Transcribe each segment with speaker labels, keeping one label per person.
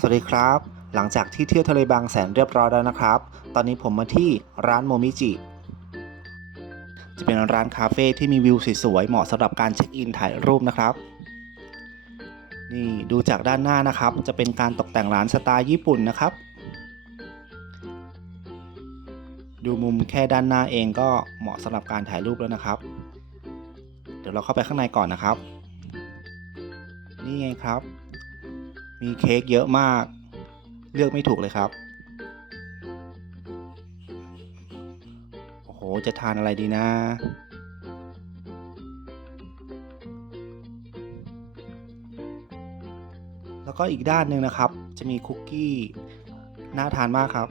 Speaker 1: สวัสดีครับ หลังจากที่เที่ยวทะเลบางแสนเรียบร้อยแล้วนะครับ ตอนนี้ผมมาที่ร้านโมมิจิ จะเป็นร้านคาเฟ่ที่มีวิวสวยๆ เหมาะสำหรับการเช็คอินถ่ายรูปนะครับ นี่ดูจากด้านหน้านะครับ จะเป็นการตกแต่งร้านสไตล์ญี่ปุ่นนะครับ ดูมุมแค่ด้านหน้าเองก็เหมาะสำหรับการถ่ายรูปแล้วนะครับ เดี๋ยวเราเข้าไปข้างในก่อนนะครับ นี่ไงครับ มีเค้กเยอะมาก เลือกไม่ถูกเลยครับ โอ้โห จะทานอะไรดีนะ แล้วก็อีกด้านหนึ่งนะครับ จะมีคุกกี้ น่าทานมากครับ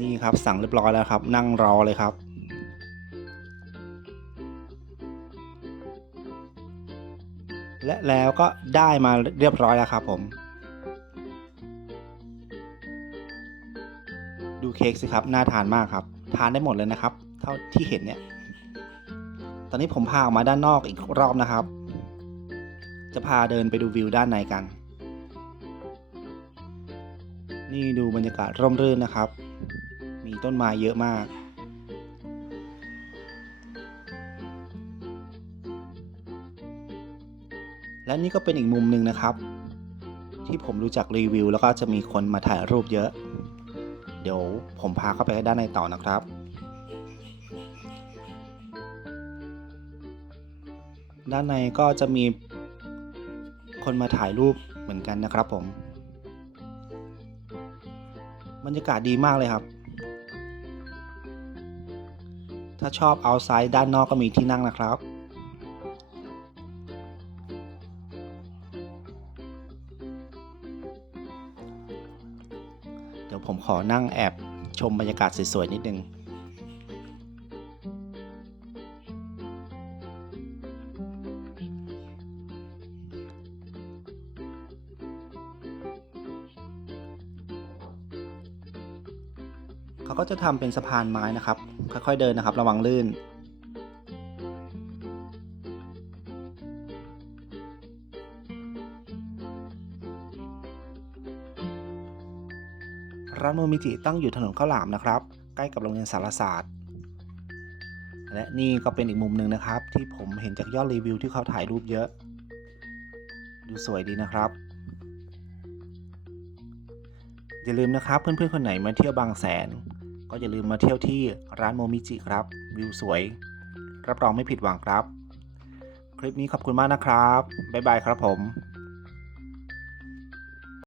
Speaker 1: นี่ครับสั่งเรียบร้อยแล้วครับ นั่งรอเลยครับ และแล้วก็ได้มาเรียบร้อยแล้วครับผม ดูเค้กสิครับน่าทานมากครับ ทานได้หมดเลยนะครับ เท่าที่เห็นเนี่ย ตอนนี้ผมพาออกมาด้านนอกอีกรอบนะครับ จะพาเดินไปดูวิวด้านในกันนี่ดูบรรยากาศร่มรื่นนะครับ มีต้นไม้เยอะมากและนี่ก็เป็นอีกมุมหนึ่งนะครับ ที่ผมรู้จักรีวิว แล้วก็จะมีคนมาถ่ายรูปเยอะ เดี๋ยวผมพาเข้าไปด้านในต่อนะครับ ด้านในก็จะมีคนมาถ่ายรูปเหมือนกันนะครับผม บรรยากาศดีมากเลยครับ ถ้าชอบเอาไซด์ด้านนอกก็มีที่นั่งนะครับ เดี๋ยวผมขอนั่งแอบชมบรรยากาศสวยๆนิดนึง เขาก็จะทำเป็นสะพานไม้นะครับ ค่อยๆเดินนะครับ ระวังลื่น ร้านโมมิจิตั้งอยู่ถนนข้าวหลามนะครับ ใกล้กับโรงเรียนสารศาสตร์ และนี่ก็เป็นอีกมุมหนึ่งนะครับ ที่ผมเห็นจากยอดรีวิวที่เขาถ่ายรูปเยอะ ดูสวยดีนะครับอย่าลืมนะครับเพื่อนๆคนไหนมาเที่ยวบางแสน ก็อย่าลืมมาเที่ยวที่ร้านโมมิจิครับ วิวสวย รับรองไม่ผิดหวังครับ คลิปนี้ขอบคุณมากนะครับ บ๊ายบายครับผม